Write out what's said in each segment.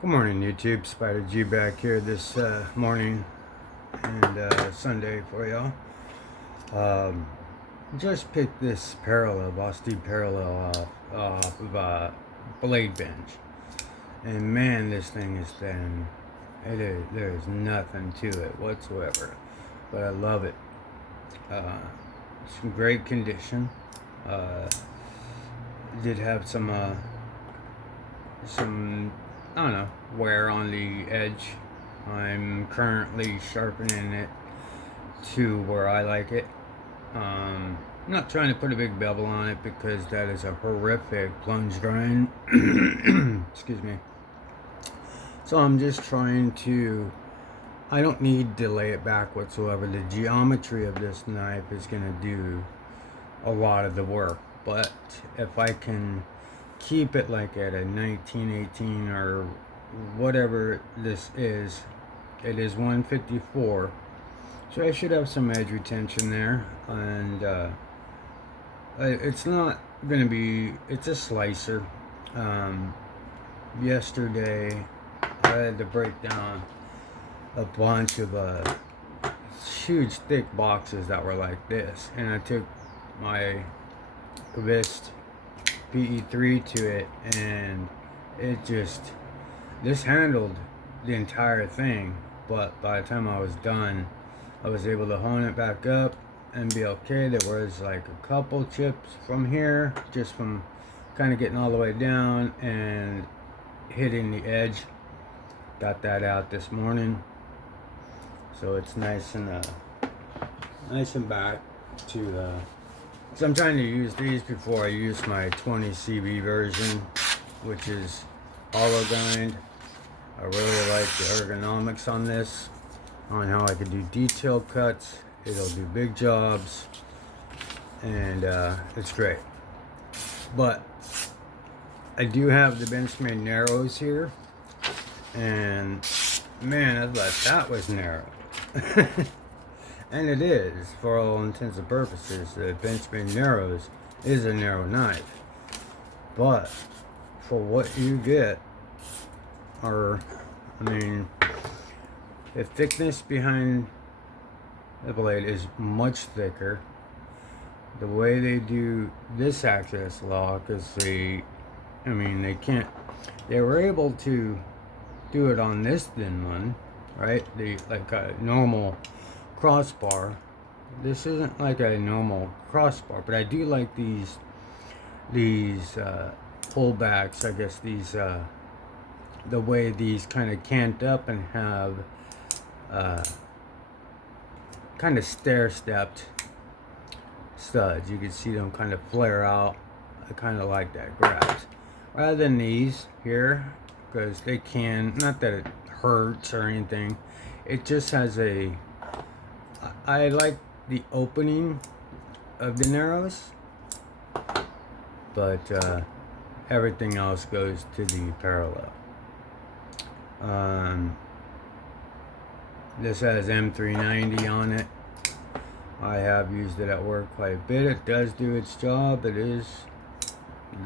Good morning, YouTube. Spider G back here this morning and Sunday for y'all. Just picked this Vosteed Parallel off of blade bench, and man, this thing is thin. There's nothing to it whatsoever, but I love it. It's in great condition. Did have some I don't know, wear on the edge. I'm currently sharpening it to where I like it. I'm not trying to put a big bevel on it because that is a horrific plunge grind. Excuse me. So I'm just trying to, I don't need to lay it back whatsoever. The geometry of this knife is going to do a lot of the work. But if I can keep it like at a 1918 or whatever this is, it is 154, so I should have some edge retention there, and it's not gonna be, it's a slicer. Yesterday I had to break down a bunch of huge thick boxes that were like this, and I took my Vosteed PE3 to it, and this handled the entire thing, but by the time I was done, I was able to hone it back up and be okay. There was like a couple chips from here, just from kind of getting all the way down and hitting the edge. Got that out this morning, so it's nice and back to so I'm trying to use these before I use my 20 CV version, which is hollow grind. I really like the ergonomics on this, on how I can do detail cuts. It'll do big jobs, and it's great. But I do have the Benchmade Narrows here, and man, I thought that was narrow. And it is, for all intents and purposes. The Benchmade Narrows is a narrow knife, but for what you get, the thickness behind the blade is much thicker. The way they do this access lock is they were able to do it on this thin one, right? Like a normal crossbar. This isn't like a normal crossbar, but I do like these pullbacks, I guess, the way these kind of cant up and have kind of stair-stepped studs. You can see them kind of flare out. I kind of like that grabs rather than these here, because they can, not that it hurts or anything, it just has I like the opening of the Narrows, but everything else goes to the Parallel. This has M390 on it. I have used it at work quite a bit. It does do its job. It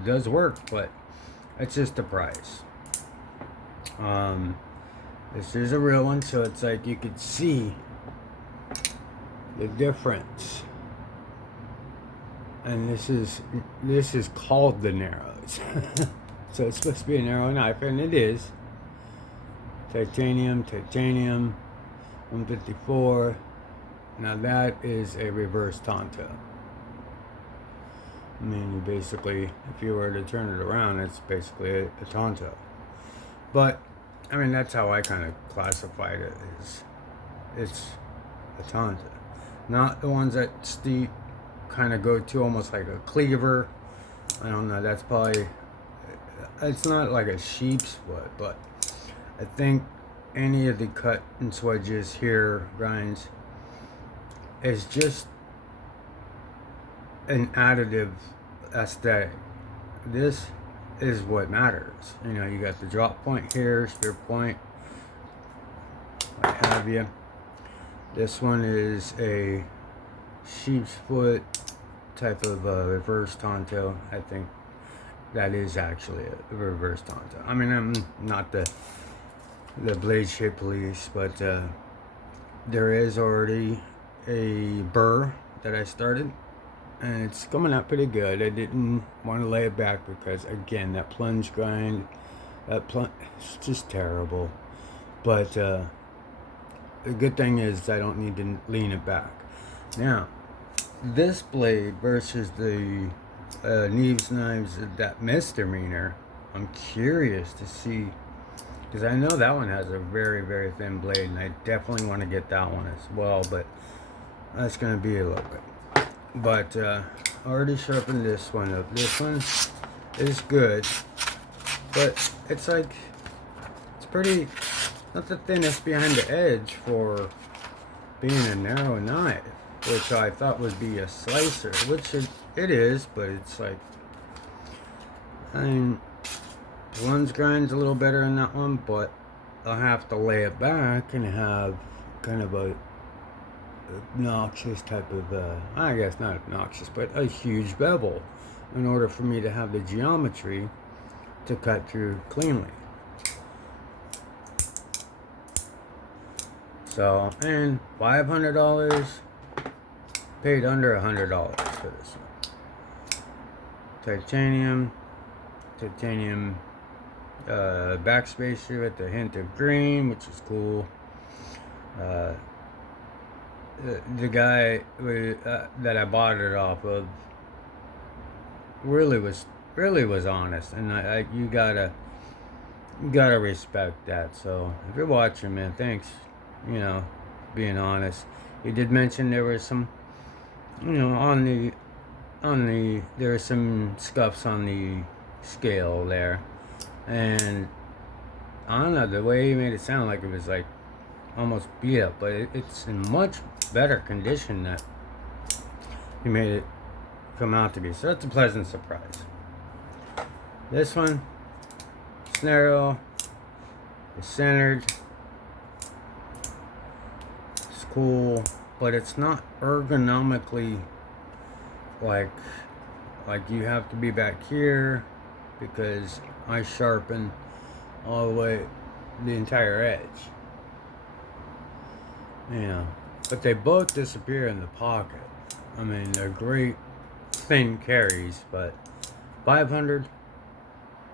does work, but it's just the price. This is a real one, so it's like you could see the difference. And this is called the Narrows. So it's supposed to be a narrow knife, and it is. Titanium, 154. Now that is a reverse Tonto. You basically, if you were to turn it around, it's basically a Tonto. But that's how I kind of classified it. It's a Tonto. Not the ones that steep kind of go to almost like a cleaver. I don't know, that's probably, it's not like a sheep's foot, but I think any of the cut and swedges here, grinds, is just an additive aesthetic. This is what matters. You got the drop point here, spear point, what have you. This one is a sheep's foot type of reverse Tonto. I think that is actually a reverse Tonto. I'm not the the blade shape police, but there is already a burr that I started, and it's coming out pretty good. I didn't want to lay it back because, again, that plunge grind, it's just terrible. But the good thing is I don't need to lean it back. Now, this blade versus the Neves knives, that misdemeanor, I'm curious to see, because I know that one has a very, very thin blade, and I definitely want to get that one as well, but that's going to be a little bit. But I already sharpened this one up. This one is good, but it's like, it's pretty, not the thinnest behind the edge for being a narrow knife, which I thought would be a slicer, which it is, but it's like, I mean, plunge grind's a little better in that one, but I'll have to lay it back and have kind of a obnoxious type of, I guess not obnoxious, but a huge bevel in order for me to have the geometry to cut through cleanly. So, and $500, paid under $100 for this one. Titanium backspacer with a hint of green, which is cool. The guy that I bought it off of really was honest, and you gotta respect that. So if you're watching, man, thanks, being honest. He did mention there was some, on the there were some scuffs on the scale there, and I don't know, the way he made it sound like it was like almost beat up, but it's in much better condition that he made it come out to be. So that's a pleasant surprise. This one, it's narrow, it's centered, it's cool, but it's not ergonomically like you have to be back here, because I sharpen all the way the entire edge. But they both disappear in the pocket. I mean, they're great thin carries, but $592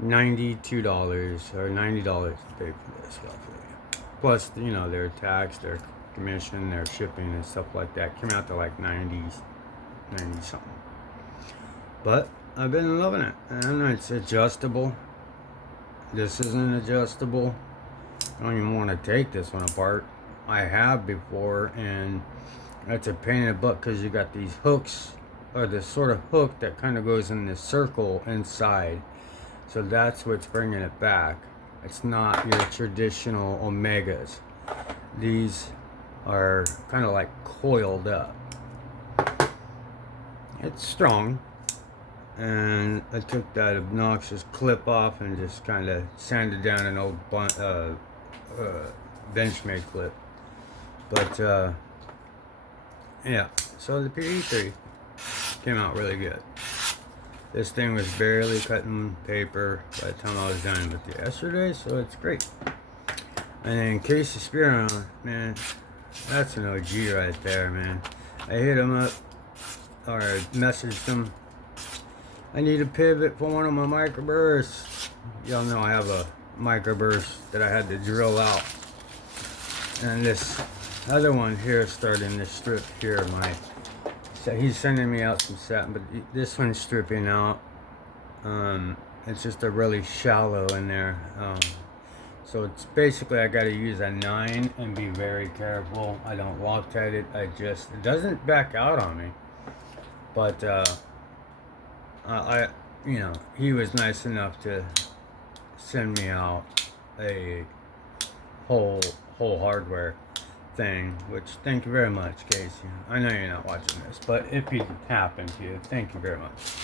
or $90 to pay for this roughly. Plus, their tax, their commission, their shipping and stuff like that came out to like 90 something. But I've been loving it, and it's adjustable. This isn't adjustable. I don't even want to take this one apart. I have before, and that's a pain in the butt because you got these hooks, or this sort of hook that kind of goes in this circle inside. So that's what's bringing it back. It's not your traditional Omegas. These are kind of like coiled up. It's strong, and I took that obnoxious clip off and just kind of sanded down an old Benchmade clip. But yeah, so the PE3 came out really good. This thing was barely cutting paper by the time I was done with it yesterday, so it's great. And then Case of Spear, man, that's an OG right there, man. I hit him up, or messaged him. I need a pivot for one of my microbursts. Y'all know I have a microburst that I had to drill out. And this other one here starting to strip here. So he's sending me out some satin, but this one's stripping out. It's just a really shallow in there. So it's basically I got to use a 9 and be very careful. I don't Loctite it. It doesn't back out on me. But he was nice enough to send me out a whole hardware thing, which thank you very much, Casey. I know you're not watching this, but if it happened to you, thank you very much.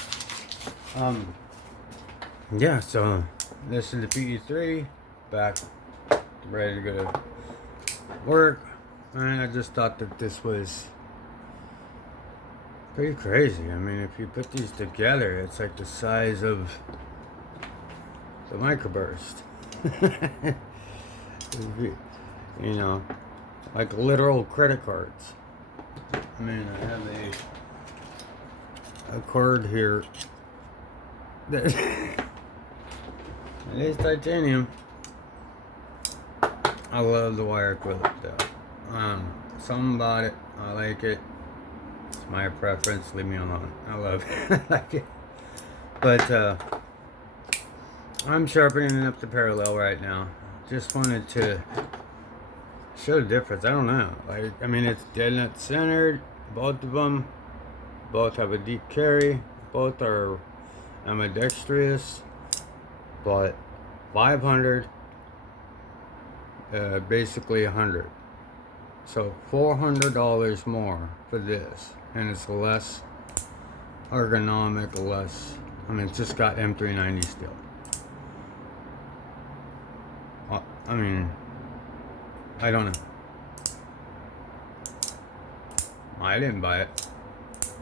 Yeah, so this is the PE3, back ready to go to work, and I just thought that this was pretty crazy. I mean, if you put these together, it's like the size of the microburst. You know, like literal credit cards. I mean, I have a card here that it is titanium. I love the wire clip though. Something about it, I like it. It's my preference. Leave me alone. I love it. I like it. But I'm sharpening up the parallel right now. Just wanted to show the difference. I don't know. I mean, it's dead net centered. Both of them. Both have a deep carry. Both are ambidextrous. But 500. Basically 100. So $400 more for this, and it's less ergonomic, less. I mean, it's just got M390 still. I mean, I don't know. I didn't buy it.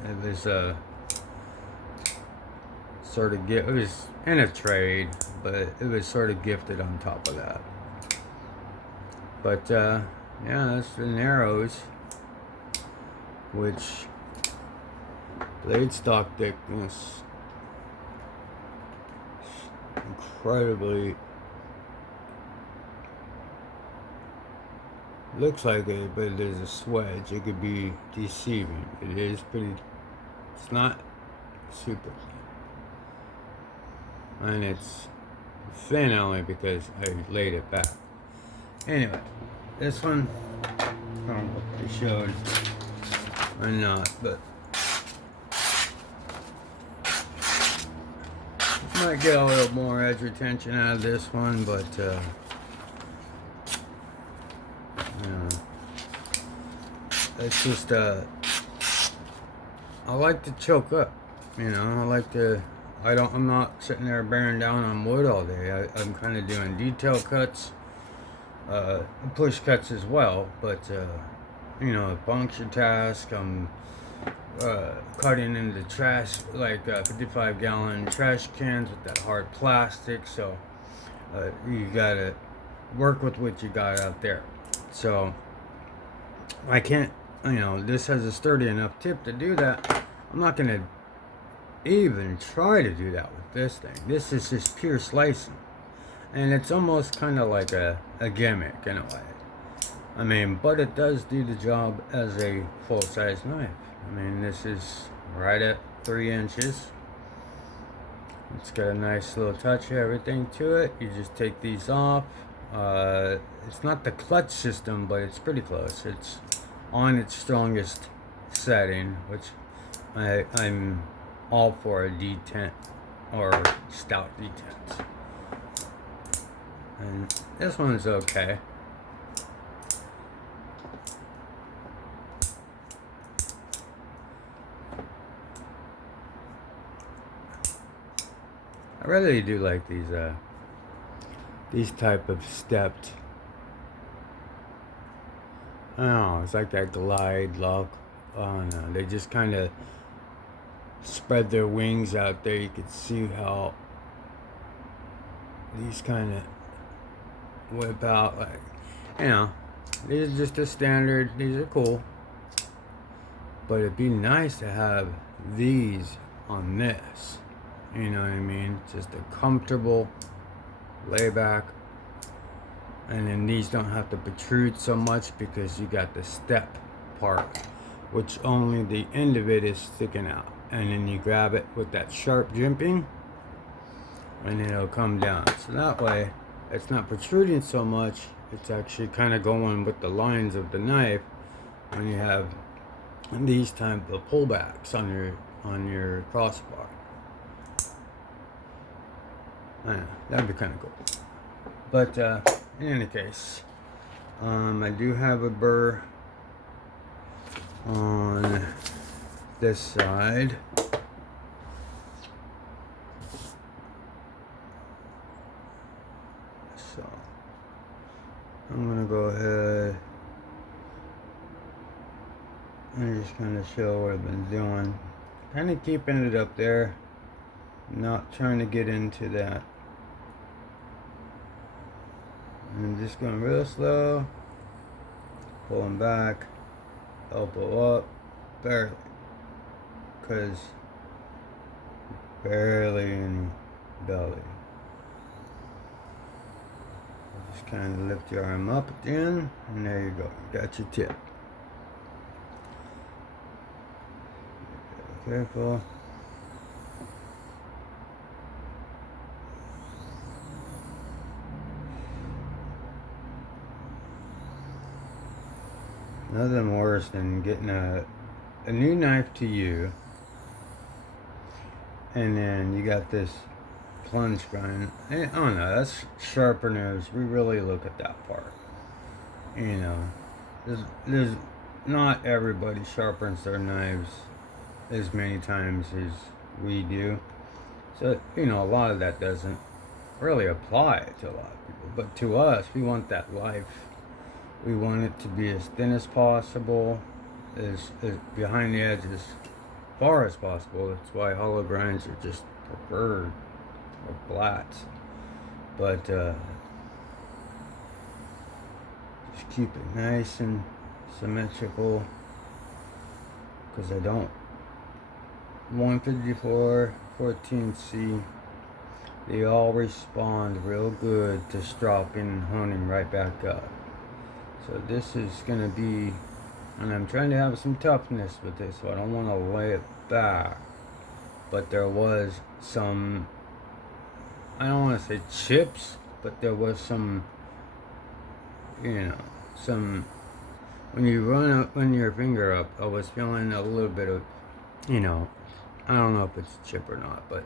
It was sort of it was in a trade, but it was sort of gifted on top of that. But yeah, that's the Narrows, which blade stock thickness incredibly. Looks like it, but there's a swedge. It could be deceiving. It is pretty. It's not super thin, and it's thin only because I laid it back. Anyway, this one, I don't know if they showed or not, but might get a little more edge retention out of this one, but it's just I like to choke up, you know. I like to. I'm not sitting there bearing down on wood all day. I'm kind of doing detail cuts. Push cuts as well, but you know, a puncture task. I'm cutting into trash, like 55-gallon trash cans with that hard plastic. So you gotta work with what you got out there. So I can't, you know, this has a sturdy enough tip to do that. I'm not gonna even try to do that with this thing. This is just pure slicing. And it's almost kind of like a gimmick in a way. I mean, but it does do the job as a full-size knife. I mean, this is right at 3 inches. It's got a nice little touch of everything to it. You just take these off. It's not the clutch system, but it's pretty close. It's on its strongest setting, which I'm all for a detent or stout detent. And this one's okay. I really do like these type of stepped. I don't know, it's like that glide lock. I don't know, they just kind of spread their wings out there. You could see how these kind of whip out, like, you know, these are just a standard. These are cool, but it'd be nice to have these on this, you know what I mean? Just a comfortable layback, and then these don't have to protrude so much because you got the step part, which only the end of it is sticking out, and then you grab it with that sharp jimping and it'll come down. So that way it's not protruding so much. It's actually kind of going with the lines of the knife when you have these type of pullbacks on your crossbar. That'd be kind of cool. But in any case, I do have a burr on this side. So I'm gonna go ahead and just kind of show what I've been doing. Kind of keeping it up there, not trying to get into that I'm just going real slow, pulling back, elbow up, barely, because barely any belly. Just kind of lift your arm up at the end, and there you go. You got your tip. Careful. Nothing worse than getting a new knife to you, and then you got this plunge grind. I don't know, that's sharpeners. We really look at that part. You know, there's not everybody sharpens their knives as many times as we do. So, you know, a lot of that doesn't really apply to a lot of people. But to us, we want that life. We want it to be as thin as possible, as behind the edge as far as possible. That's why hollow grinds are just preferred, or flats. But just keep it nice and symmetrical, because I don't 154, 14C, they all respond real good to stropping and honing right back up. So this is going to be, and I'm trying to have some toughness with this, so I don't want to lay it back. But there was some, I don't want to say chips, but there was some, you know, some, when you run your finger up, I was feeling a little bit of, you know, I don't know if it's a chip or not, but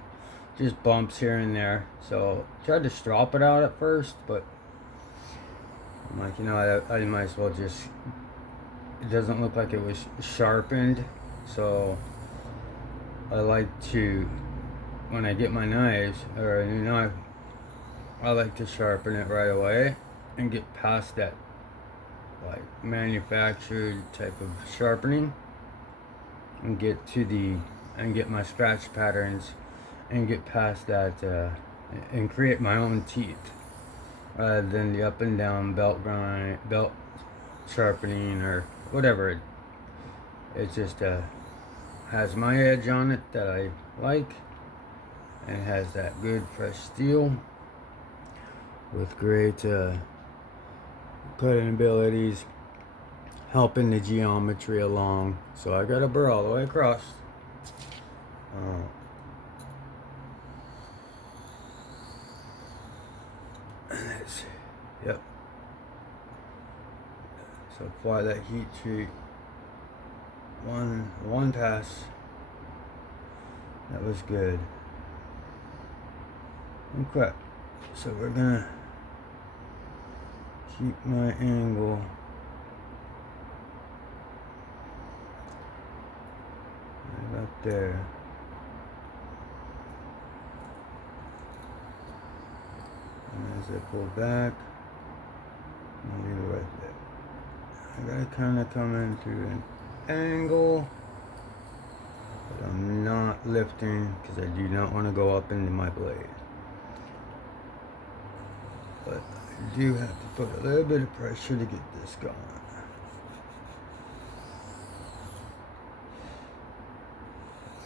just bumps here and there. So tried to strop it out at first, but I'm like, you know, I might as well just, it doesn't look like it was sharpened. So I like to, when I get my knives or a new knife, I like to sharpen it right away and get past that like manufactured type of sharpening and get to the, and get my scratch patterns and get past that and create my own teeth rather than the up and down belt sharpening or whatever. It just has my edge on it that I like, and has that good fresh steel with great cutting abilities, helping the geometry along. So I got a burr all the way across. Yep. So apply that heat treat. One pass. That was good. Okay. So we're gonna keep my angle right about there. And as I pull back, I'll leave it right there. I gotta kind of come into an angle, but I'm not lifting because I do not want to go up into my blade. But I do have to put a little bit of pressure to get this going.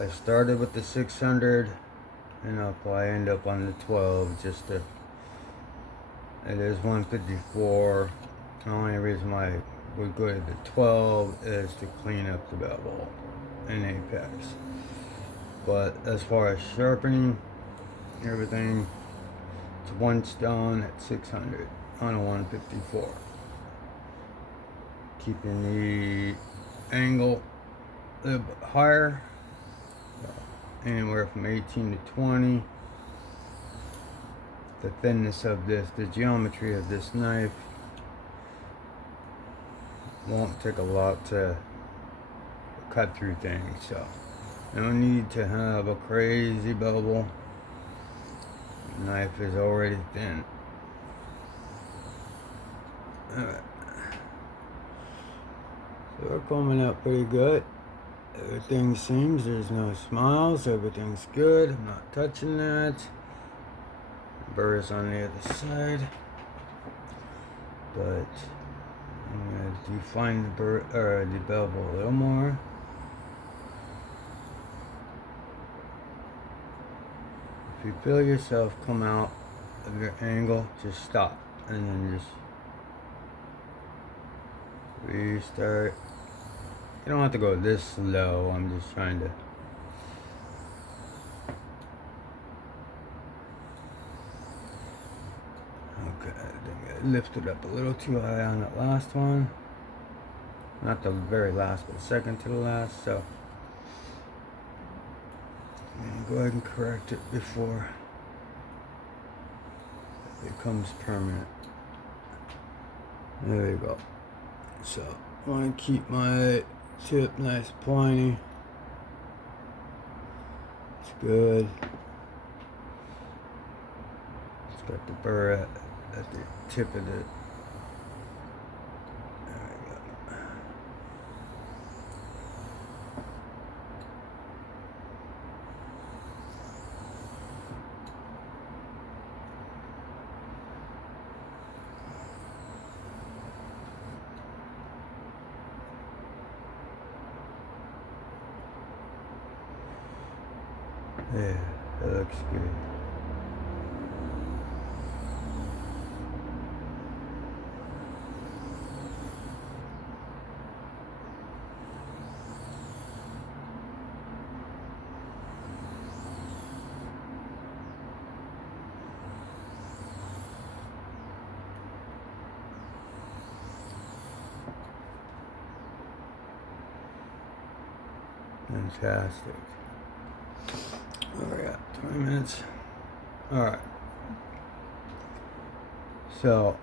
I started with the 600 and I'll probably end up on the 12 just to, it is 154. The only reason why we go to the 12 is to clean up the bevel and apex. But as far as sharpening everything, it's one stone at 600 on a 154. Keeping the angle a little bit higher, anywhere from 18 to 20. The thinness of this, the geometry of this knife won't take a lot to cut through things, so no need to have a crazy bevel. The knife is already thin. Alright, so we're coming up pretty good. Everything seems, there's no smiles, everything's good. I'm not touching that. Burr's on the other side. but I'm going to define the bevel a little more. If you feel yourself come out of your angle, just stop and then just restart. You don't have to go this slow. I'm just trying to. Okay, I think I lifted up a little too high on that last one. Not the very last, but second to the last. So I'm gonna go ahead and correct it before it becomes permanent. There you go. So I want to keep my tip nice pointy. It's good. It's got the burr at the tip of the. There we go. Yeah, that looks good. Fantastic. Where we at? 20 minutes. Alright. So,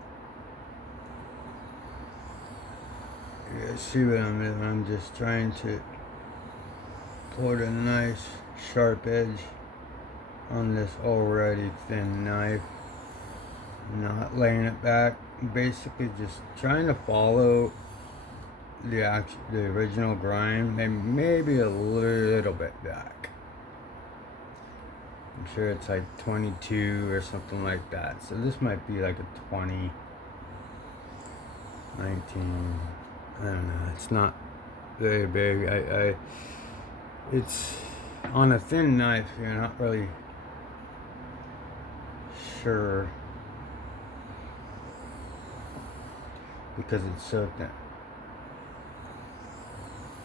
you guys see what I'm doing? I'm just trying to put a nice sharp edge on this already thin knife. Not laying it back. Basically just trying to follow the original grind, maybe a little bit back. I'm sure it's like 22 or something like that. So this might be like a 20, 19. I don't know. It's not very big. It's on a thin knife. You're not really sure because it's so thin.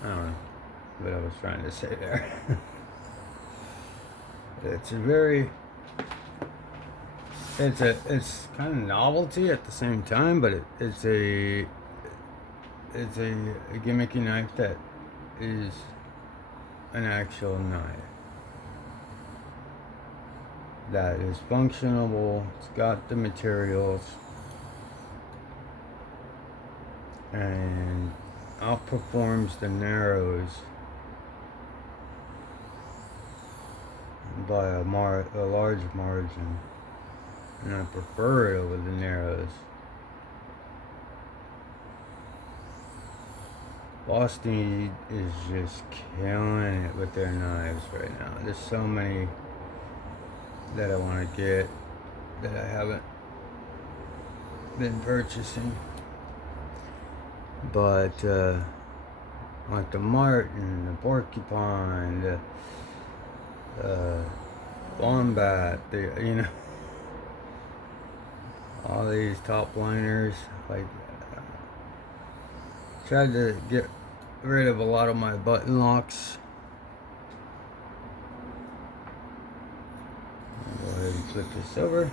I don't know what I was trying to say there. It's kind of novelty at the same time, but it's a gimmicky knife that is an actual knife that is functional. It's got the materials and outperforms the Narrows by a large margin, and I prefer it over the Narrows. Vosteed is just killing it with their knives right now. There's so many that I want to get that I haven't been purchasing. But like the Martin, the Porcupine, the Wombat, all these top liners. Like, tried to get rid of a lot of my button locks. I'll go ahead and flip this over.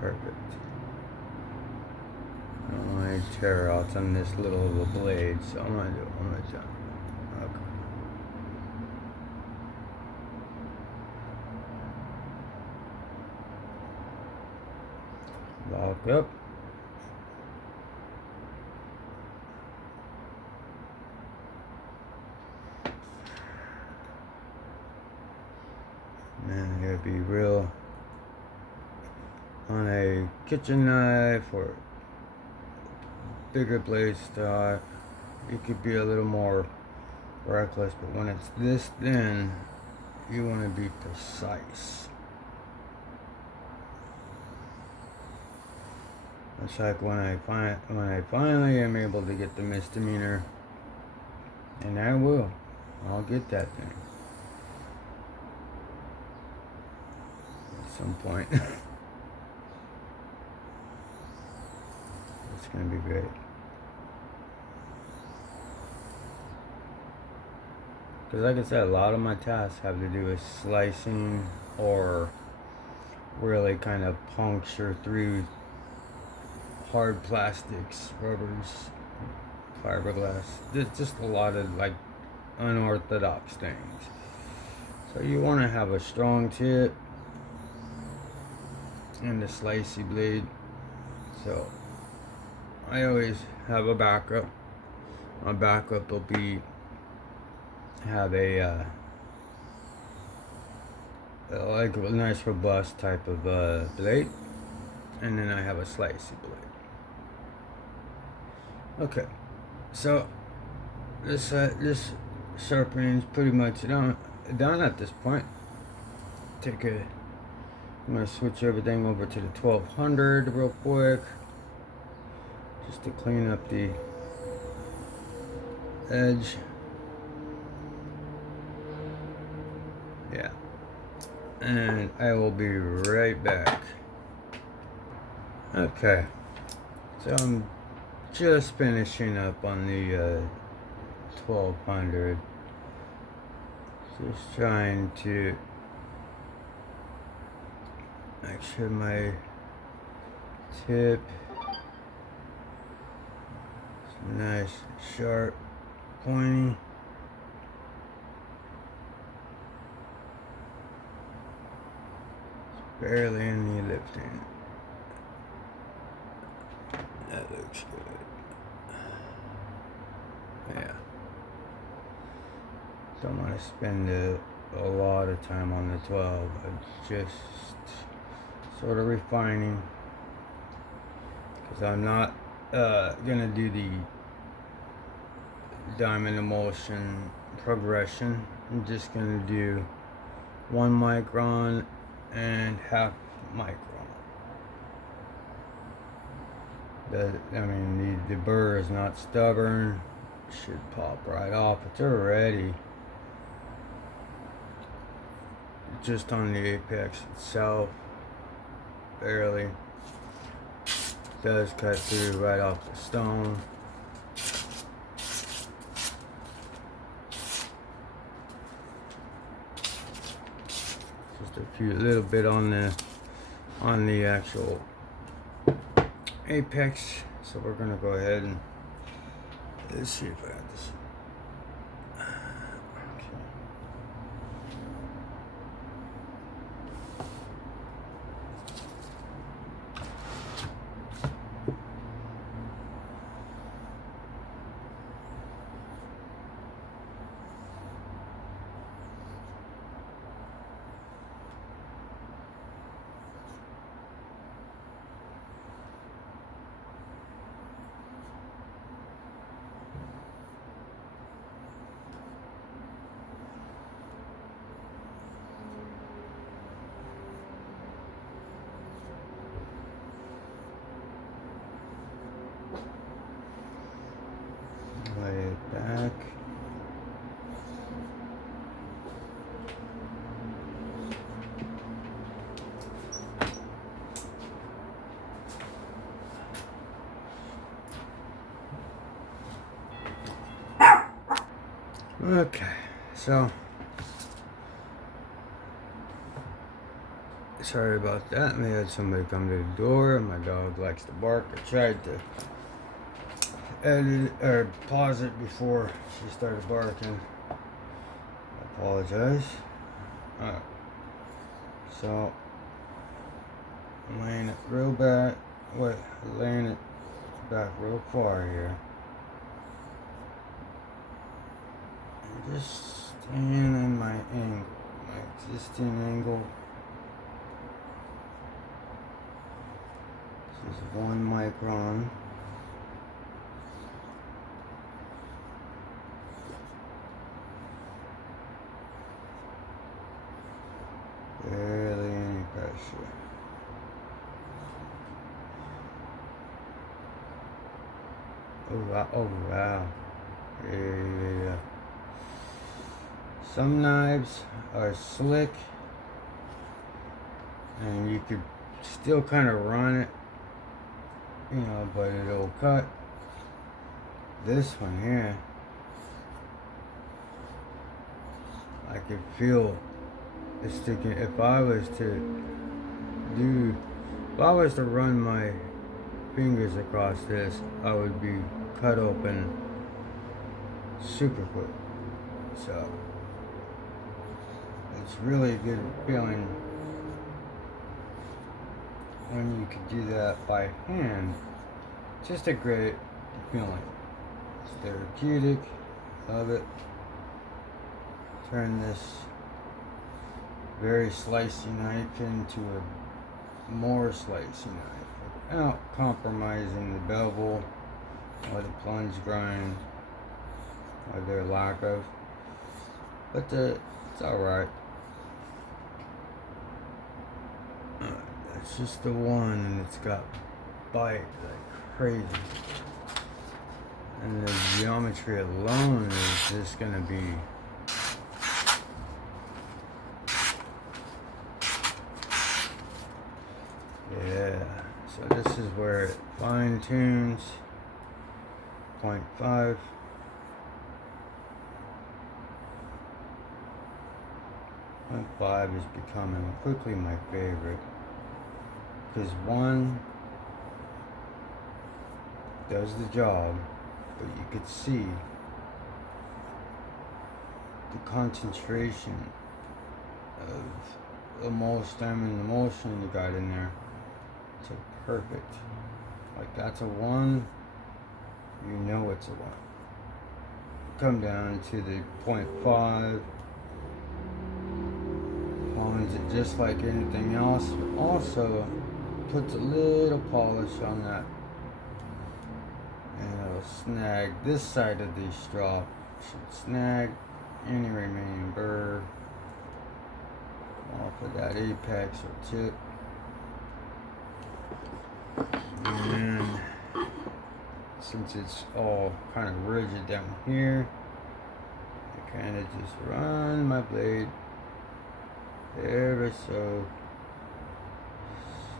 Perfect. I don't want any tear outs on this little of a blade, so I'm gonna jump. Okay. Lock up. Man, I gotta be real on a kitchen knife or bigger blade stock. You could be a little more reckless, but when it's this thin, you want to be precise. It's like when I finally am able to get the misdemeanor, and I'll get that thing at some point. It's gonna be great. Because like I said, a lot of my tasks have to do with slicing or really kind of puncture through hard plastics, rubbers, fiberglass. There's just a lot of like unorthodox things. So you want to have a strong tip and a slicey blade. So I always have a backup. My backup will be have a like a nice robust type of blade, and then I have a slicey blade. Okay, so this sharpening is pretty much done at this point. I'm gonna switch everything over to the 1200 real quick, just to clean up the edge. Yeah, and I will be right back. Okay, so I'm just finishing up on the 1200. Just trying to make sure my tip is nice, sharp, pointy. Barely any lifting. That looks good. Yeah. Don't want to spend a lot of time on the 12. I'm just sort of refining. Because I'm not going to do the diamond emulsion progression. I'm just going to do 1 micron and half micron. The burr is not stubborn. It should pop right off. It's already just on the apex itself, barely. Does cut through right off the stone. Just a little bit on the actual apex. So we're gonna go ahead and let's see if I have this. Lay it back. Okay, so sorry about that. We had somebody come to the door. My dog likes to bark. I tried to edit or pause it before she started barking. I apologize. Alright, so I'm laying it real back. Laying it back real far here. And just staying in my angle, my existing angle. This is 1 micron. Barely any pressure. Oh wow, oh wow. Yeah. Some knives are slick and you could still kind of run it, you know, but it'll cut. This one here, I could feel it sticking. If I was to run my fingers across this, I would be cut open super quick. So it's really a good feeling when you can do that by hand. Just a great feeling. It's therapeutic. Love it. Turn this very slicey knife into a more slicey knife without compromising the bevel or the plunge grind or their lack of. But it's alright. It's just the one, and it's got bite like crazy. And the geometry alone is just gonna be yeah. So this is where it fine tunes 0.5. 0.5 is becoming quickly my favorite. Because one does the job, but you could see the concentration of emulsion and emulsion you got in there. It's a perfect. Like that's a 1, you know it's a 1. Come down to the 0.5. Hones it just like anything else, but also puts a little polish on that, and it'll snag this side of the straw. Should snag any remaining burr off of that apex or tip. And since it's all kind of rigid down here, I kind of just run my blade ever so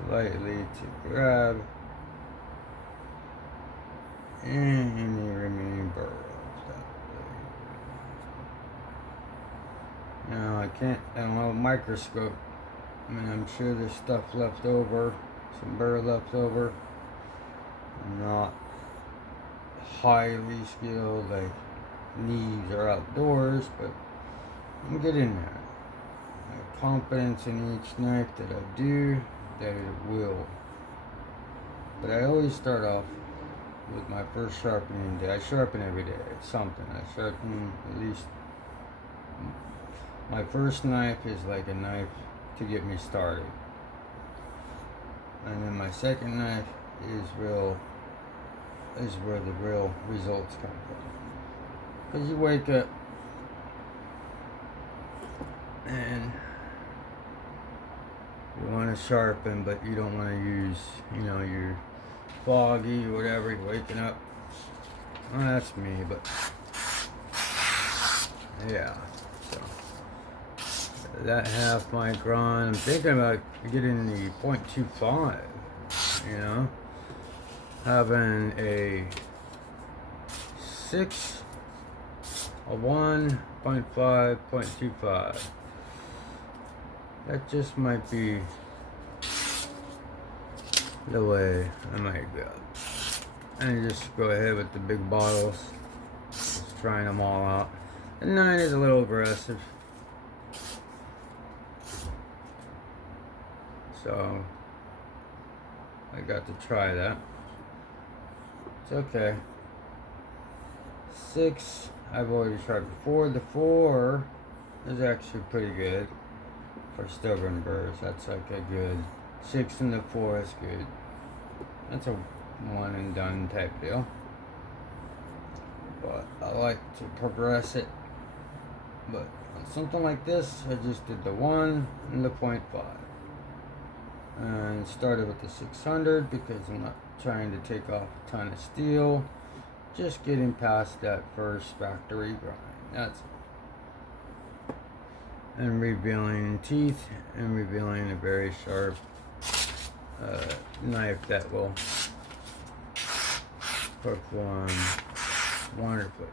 slightly to grab any remaining burr off that blade. Now I don't have a microscope. I mean, I'm sure there's stuff left over, some burr left over. I'm not highly skilled like knees or outdoors, but I'm getting there. I have confidence in each knife that I do, that it will. But I always start off with my first sharpening day. I sharpen every day. It's something. I sharpen at least. My first knife is like a knife to get me started. And then my second knife is where the real results come from. Because you wake up and you want to sharpen, but you don't want to use, you know, your foggy or whatever. You're waking up. Well, that's me, but yeah. So that half micron. I'm thinking about getting the 0.25. You know, having a 6, a 1, 0.5, 0.25. That just might be the way I might go. And just go ahead with the big bottles. Just trying them all out. The 9 is a little aggressive. So I got to try that. It's okay. 6, I've already tried before. The 4 is actually pretty good for stubborn burrs. That's like a good 6, and the 4 is good. That's a one and done type deal. But I like to progress it. But on something like this, I just did the 1 and the 0.5. And started with the 600 because I'm not trying to take off a ton of steel. just getting past that first factory grind. That's it. And revealing teeth and revealing a very sharp knife that will perform wonderfully.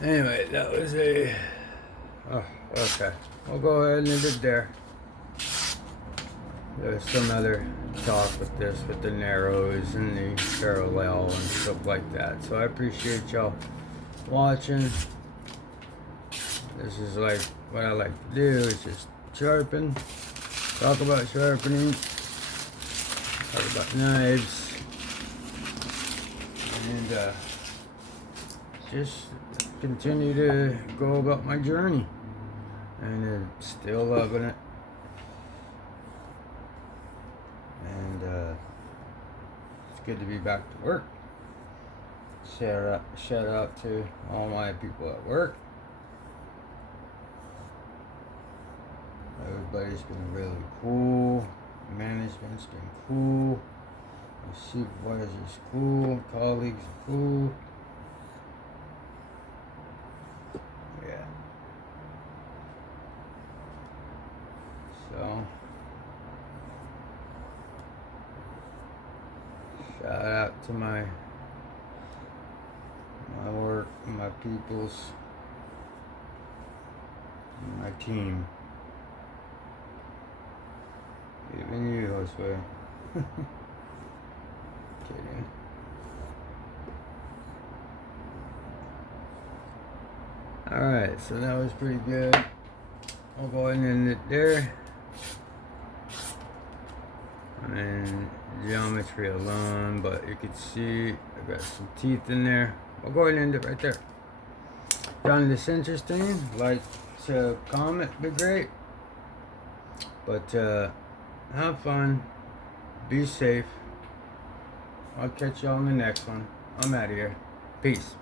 Anyway, that was a... Oh, okay. We'll go ahead and end it there. There's some other talk with this, with the narrows and the parallel and stuff like that. So I appreciate y'all watching. This is like what I like to do, is just sharpen, talk about sharpening, talk about knives, and just continue to go about my journey. And still loving it. And it's good to be back to work. Shout out to all my people at work. Everybody's been really cool. Management's been cool. The supervisor's cool. Colleagues are cool. Yeah. So, shout out to my work, my peoples, my team. Even you, Josue. Kidding. Alright, so that was pretty good. I'll go ahead and end it there. And geometry alone, but you can see I got some teeth in there. I'll go ahead and end it right there. Found this interesting, like to comment, be great. But have fun, be safe. I'll catch y'all in the next one. I'm out of here. Peace.